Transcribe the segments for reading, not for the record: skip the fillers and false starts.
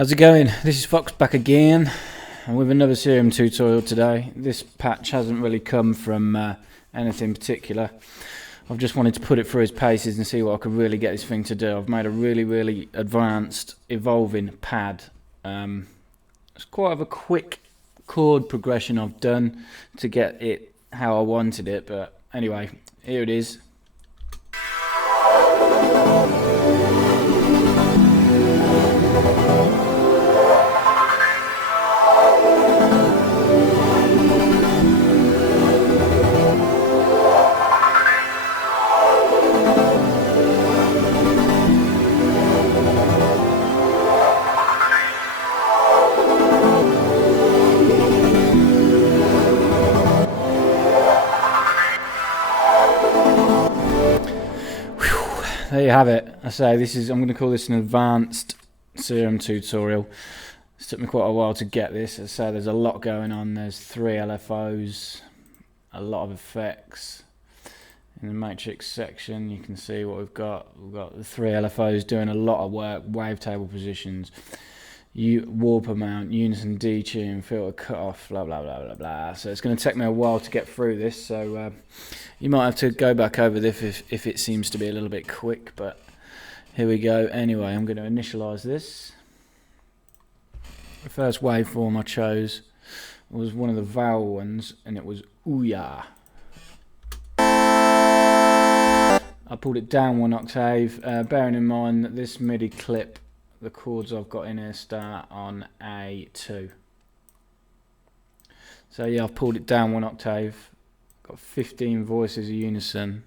How's it going? This is Fox back again with another Serum tutorial today. This patch hasn't really come from anything particular. I've just wanted to put it through its paces and see what I could really get this thing to do. I've made a really advanced evolving pad. It's quite of a quick chord progression I've done to get it how I wanted it, but anyway, here it is. There you have it. I say I'm going to call this an advanced Serum tutorial. It took me quite a while to get this. I say there's a lot going on. There's 3 LFOs, a lot of effects. In the matrix section, you can see what we've got. We've got the 3 LFOs doing a lot of work: wavetable positions, warp amount, unison detune, filter cutoff, blah blah blah blah blah. So it's going to take me a while to get through this. So you might have to go back over this if it seems to be a little bit quick, but here we go. Anyway, I'm going to initialize this. The first waveform I chose was one of the vowel ones, and it was Ouya. I pulled it down 1 octave, bearing in mind that this MIDI clip, the chords I've got in here start on A2. So yeah, I've pulled it down 1 octave. Got 15 voices of unison.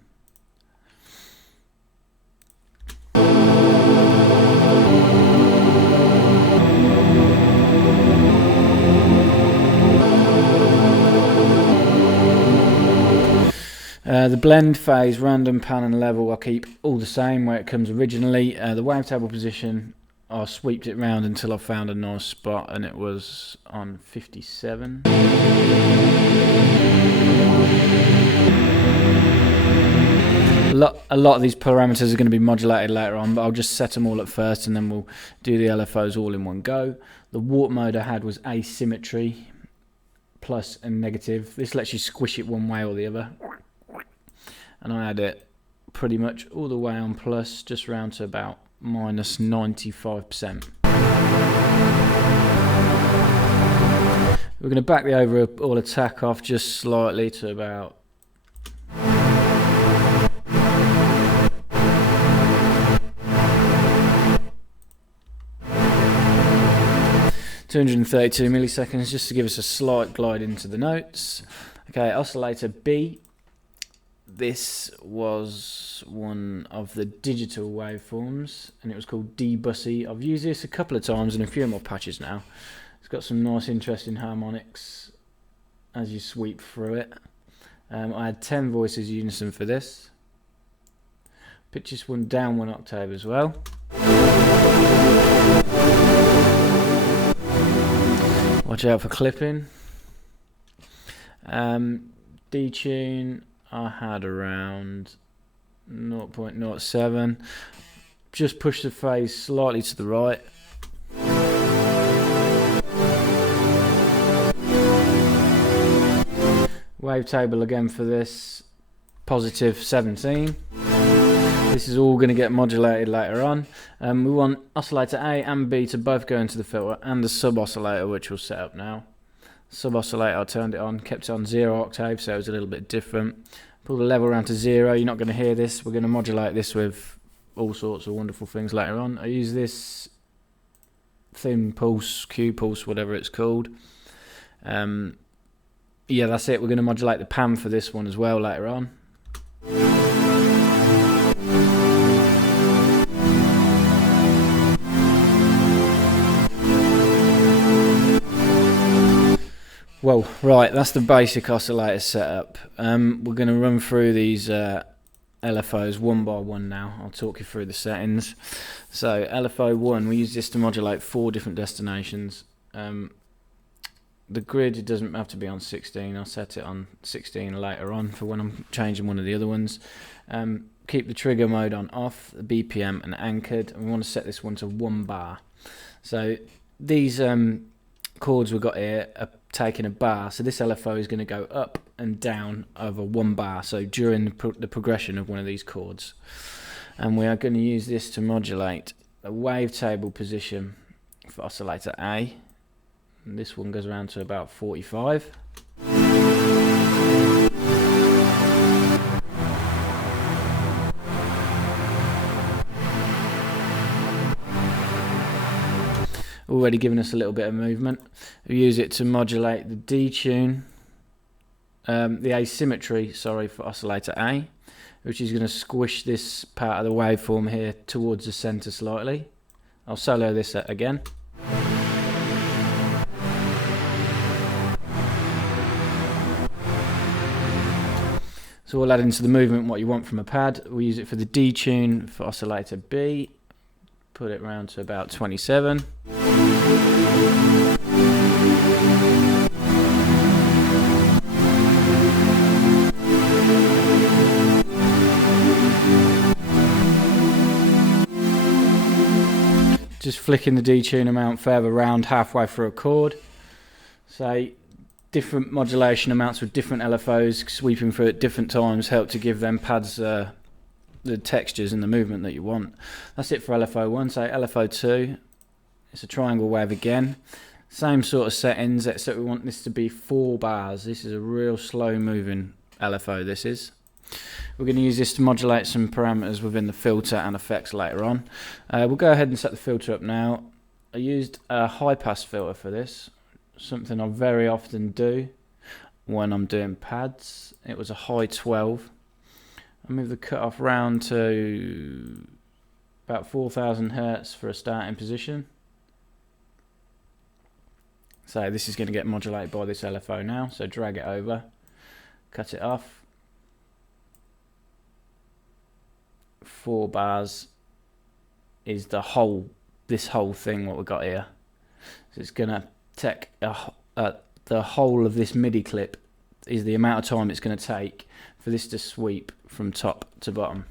The blend phase, random, pan and level I keep all the same where it comes originally. The wavetable position, I sweeped it round until I found a nice spot, and it was on 57. A lot of these parameters are going to be modulated later on, but I'll just set them all at first and then we'll do the LFOs all in one go. The warp mode I had was asymmetry, plus and negative. This lets you squish it one way or the other. And I had it pretty much all the way on plus, just round to about minus 95%. We're going to back the overall attack off just slightly to about 232 milliseconds, just to give us a slight glide into the notes. Okay, oscillator B. This was one of the digital waveforms, and it was called D-Bussy. I've used this a couple of times in a few more patches now. It's got some nice, interesting harmonics as you sweep through it. I had 10 voices unison for this. Pitch this one down 1 octave as well. Watch out for clipping. Detune I had around 0.07. Just push the phase slightly to the right. Wavetable again for this, positive 17. This is all going to get modulated later on. We want oscillator A and B to both go into the filter, and the sub oscillator, which we'll set up now. Sub oscillator, I turned it on, kept it on 0 octave, so it was a little bit different. Pull the level around to 0. You're not going to hear this. We're going to modulate this with all sorts of wonderful things later on. I use this thin pulse, Q pulse, whatever it's called. Yeah, that's it. We're going to modulate the pan for this one as well later on. Well, right, that's the basic oscillator setup. We're going to run through these LFOs one by one now. I'll talk you through the settings. So LFO 1, we use this to modulate 4 different destinations. The grid doesn't have to be on 16. I'll set it on 16 later on for when I'm changing one of the other ones. Keep the trigger mode on off, the BPM and anchored, and we want to set this one to 1 bar. So these chords we've got here are taking a bar, so this LFO is going to go up and down over one bar, so during the progression of one of these chords. And we are going to use this to modulate a wavetable position for oscillator A. And this one goes around to about 45. Already given us a little bit of movement. We use it to modulate the detune, the asymmetry, sorry, for oscillator A, which is going to squish this part of the waveform here towards the centre slightly. I'll solo this again. So we'll add into the movement what you want from a pad. We'll use it for the detune for oscillator B. Put it round to about 27. Just flicking the detune amount further round halfway through a chord. So different modulation amounts with different LFOs sweeping through at different times help to give them pads the textures and the movement that you want. That's it for LFO 1. So LFO 2, it's a triangle wave again. Same sort of settings, except we want this to be 4 bars. This is a real slow moving LFO, this is. We're going to use this to modulate some parameters within the filter and effects later on. We'll go ahead and set the filter up now. I used a high pass filter for this, something I very often do when I'm doing pads. It was a high 12. I'll move the cutoff round to about 4000 hertz for a starting position. So this is going to get modulated by this LFO now, so drag it over, cut it off. 4 bars is the whole, this whole thing what we've got here. So it's going to take the whole of this MIDI clip is the amount of time it's going to take for this to sweep from top to bottom.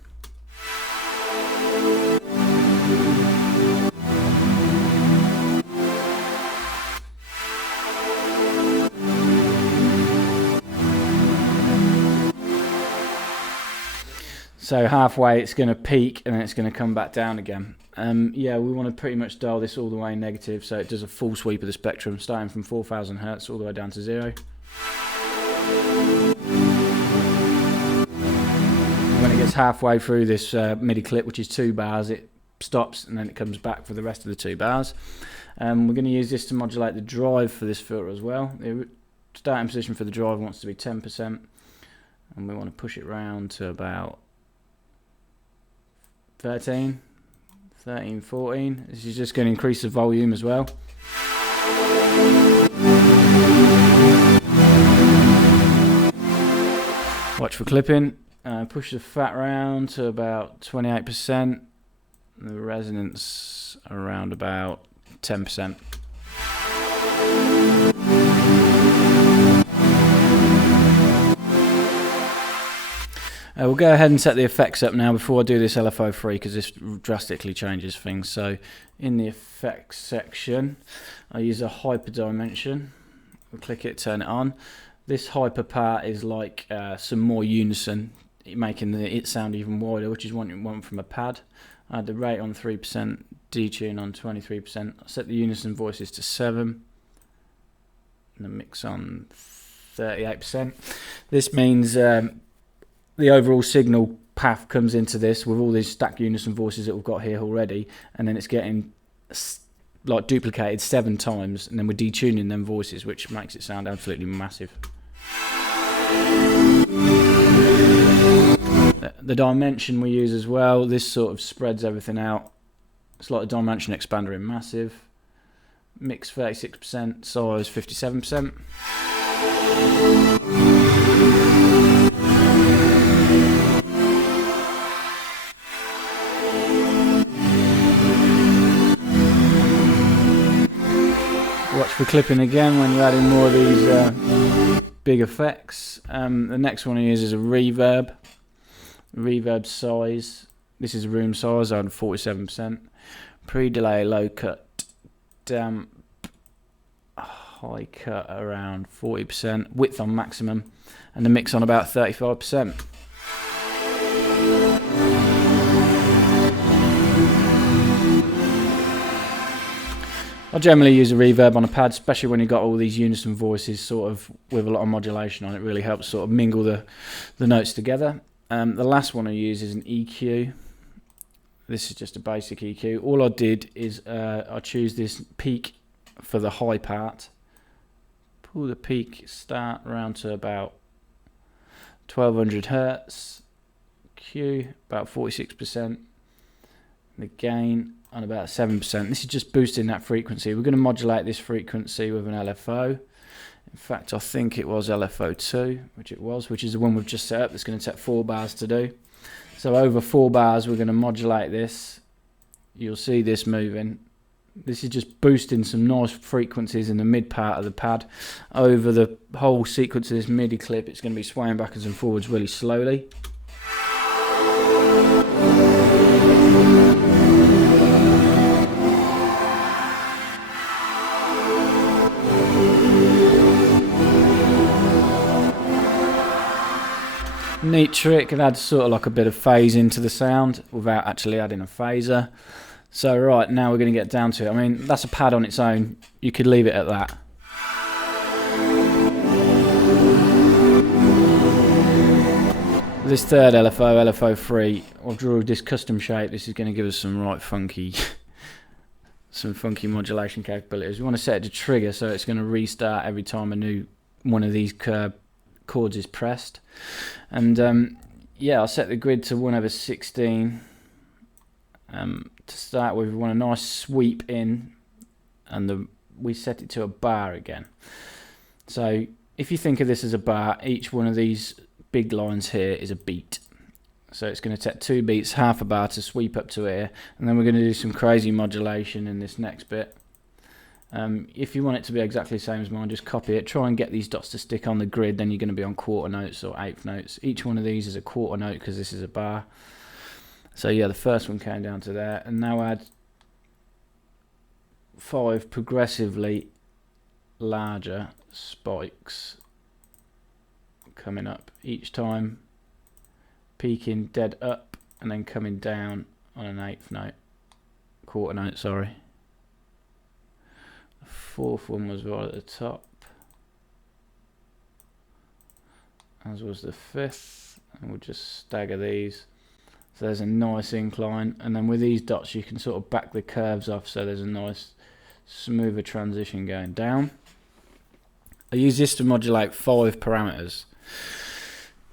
So halfway it's going to peak and then it's going to come back down again. Yeah, we want to pretty much dial this all the way negative so it does a full sweep of the spectrum, starting from 4000 hertz all the way down to 0. When it gets halfway through this MIDI clip, which is 2 bars, it stops and then it comes back for the rest of the 2 bars. We're going to use this to modulate the drive for this filter as well. The starting position for the drive wants to be 10%, and we want to push it round to about 13, 14. This is just going to increase the volume as well. Watch for clipping. Push the fat round to about 28%. The resonance around about 10%. We'll go ahead and set the effects up now before I do this LFO 3 because this drastically changes things. So in the effects section I use a hyper dimension. We'll click it, turn it on. This hyper part is like some more unison, making it sound even wider, which is what you want from a pad. I had the rate on 3%, detune on 23%. I set the unison voices to 7 and the mix on 38%. This means the overall signal path comes into this with all these stacked unison voices that we've got here already, and then it's getting like duplicated 7 times, and then we're detuning them voices, which makes it sound absolutely massive. The dimension we use as well, this sort of spreads everything out. It's like a dimension expander in massive. Mix 36%, size 57%. Watch for clipping again when you're adding more of these big effects. The next one I use is a reverb. Reverb size. This is room size. I had 47%. Pre-delay, low cut, damp, high cut around 40%, width on maximum, and the mix on about 35%. I generally use a reverb on a pad, especially when you've got all these unison voices sort of with a lot of modulation on it. It really helps sort of mingle the notes together. The last one I use is an EQ. This is just a basic EQ. All I did is I choose this peak for the high part. Pull the peak start around to about 1200 hertz. Q about 46%. The gain on about 7%. This is just boosting that frequency. We're going to modulate this frequency with an LFO. In fact, I think it was LFO2, which is the one we've just set up. That's going to take 4 bars to do. So over 4 bars, we're going to modulate this. You'll see this moving. This is just boosting some nice frequencies in the mid part of the pad. Over the whole sequence of this MIDI clip, it's going to be swaying backwards and forwards really slowly. Neat trick, it adds sort of like a bit of phase into the sound without actually adding a phaser. So right, now we're going to get down to it. I mean, that's a pad on its own. You could leave it at that. This third LFO, LFO3, I've drawn this custom shape. This is going to give us some right funky, some funky modulation capabilities. We want to set it to trigger, so it's going to restart every time a new one of these chords is pressed. And yeah, I'll set the grid to 1/16. To start with, we want a nice sweep in, and we set it to a bar again. So if you think of this as a bar, each one of these big lines here is a beat. So it's going to take 2 beats, half a bar to sweep up to here, and then we're going to do some crazy modulation in this next bit. If you want it to be exactly the same as mine, just copy it. Try and get these dots to stick on the grid, then you're going to be on quarter notes or eighth notes. Each one of these is a quarter note because this is a bar. So yeah, the first one came down to there, and now add 5 progressively larger spikes coming up each time, peaking dead up and then coming down on an eighth note, quarter note, sorry. The fourth one was right at the top, as was the fifth, and we'll just stagger these. So there's a nice incline, and then with these dots you can sort of back the curves off, so there's a nice smoother transition going down. I use this to modulate 5 parameters.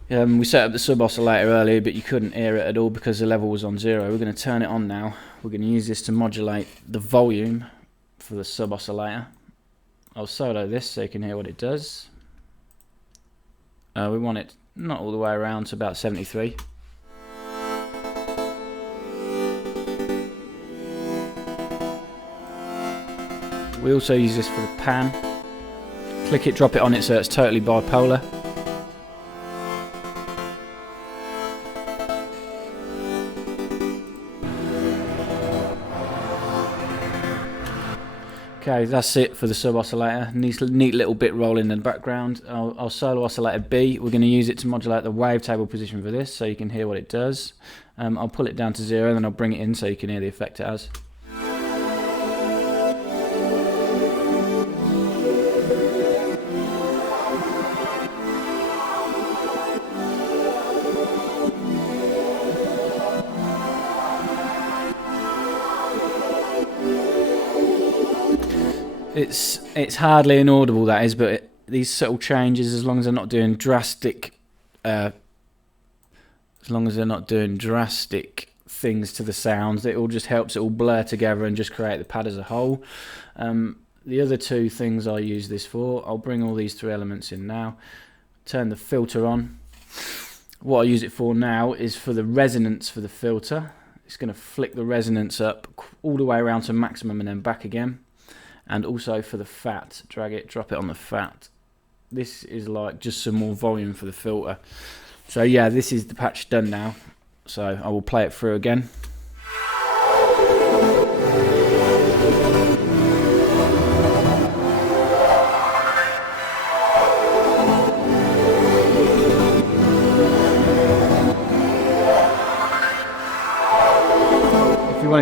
We set up the sub oscillator earlier, but you couldn't hear it at all because the level was on 0. We're going to turn it on now. We're going to use this to modulate the volume for the sub oscillator. I'll solo this so you can hear what it does. We want it not all the way around to about 73. We also use this for the pan. Click it, drop it on it so it's totally bipolar. Okay, that's it for the sub oscillator. Neat little bit rolling in the background. I'll solo oscillator B. We're going to use it to modulate the wavetable position for this so you can hear what it does. I'll pull it down to 0 and then I'll bring it in so you can hear the effect it has. It's hardly inaudible, that is, but these subtle changes, as long as they're not doing drastic, things to the sounds, it all just helps it all blur together and just create the pad as a whole. The other 2 things I use this for, I'll bring all these 3 elements in now. Turn the filter on. What I use it for now is for the resonance for the filter. It's going to flick the resonance up all the way around to maximum and then back again. And also for the fat, drag it, drop it on the fat. This is like just some more volume for the filter. So yeah, this is the patch done now. So I will play it through again.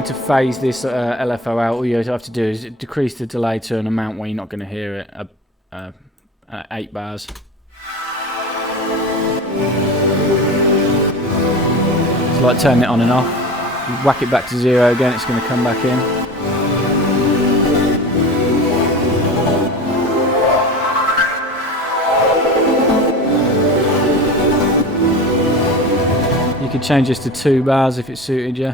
to phase this LFO out, all you have to do is decrease the delay to an amount where you're not going to hear it, 8 bars. It's like turning it on and off. You whack it back to 0 again, it's going to come back in. You could change this to 2 bars if it suited you.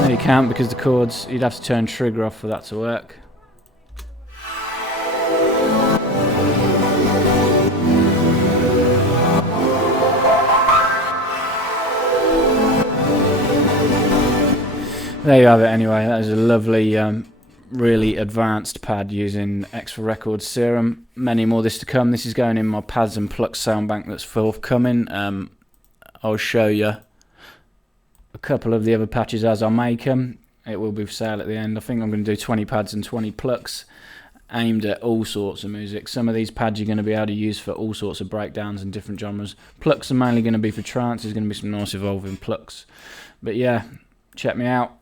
No, you can't, because the chords, you'd have to turn trigger off for that to work. There you have it anyway. That is a lovely, really advanced pad using Xfer Records Serum. Many more this to come. This is going in my pads and plucks sound bank that's forthcoming. I'll show you a couple of the other patches as I make them. It will be for sale at the end. I think I'm going to do 20 pads and 20 plucks aimed at all sorts of music. Some of these pads you're going to be able to use for all sorts of breakdowns and different genres. Plucks are mainly going to be for trance. There's going to be some nice evolving plucks. But yeah, check me out.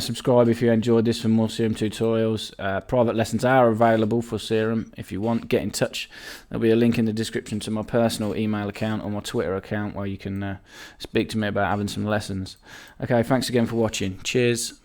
Subscribe if you enjoyed this for more Serum tutorials. Private lessons are available for Serum if you want. Get in touch. There'll be a link in the description to my personal email account or my Twitter account where you can speak to me about having some lessons. Okay, thanks again for watching. Cheers.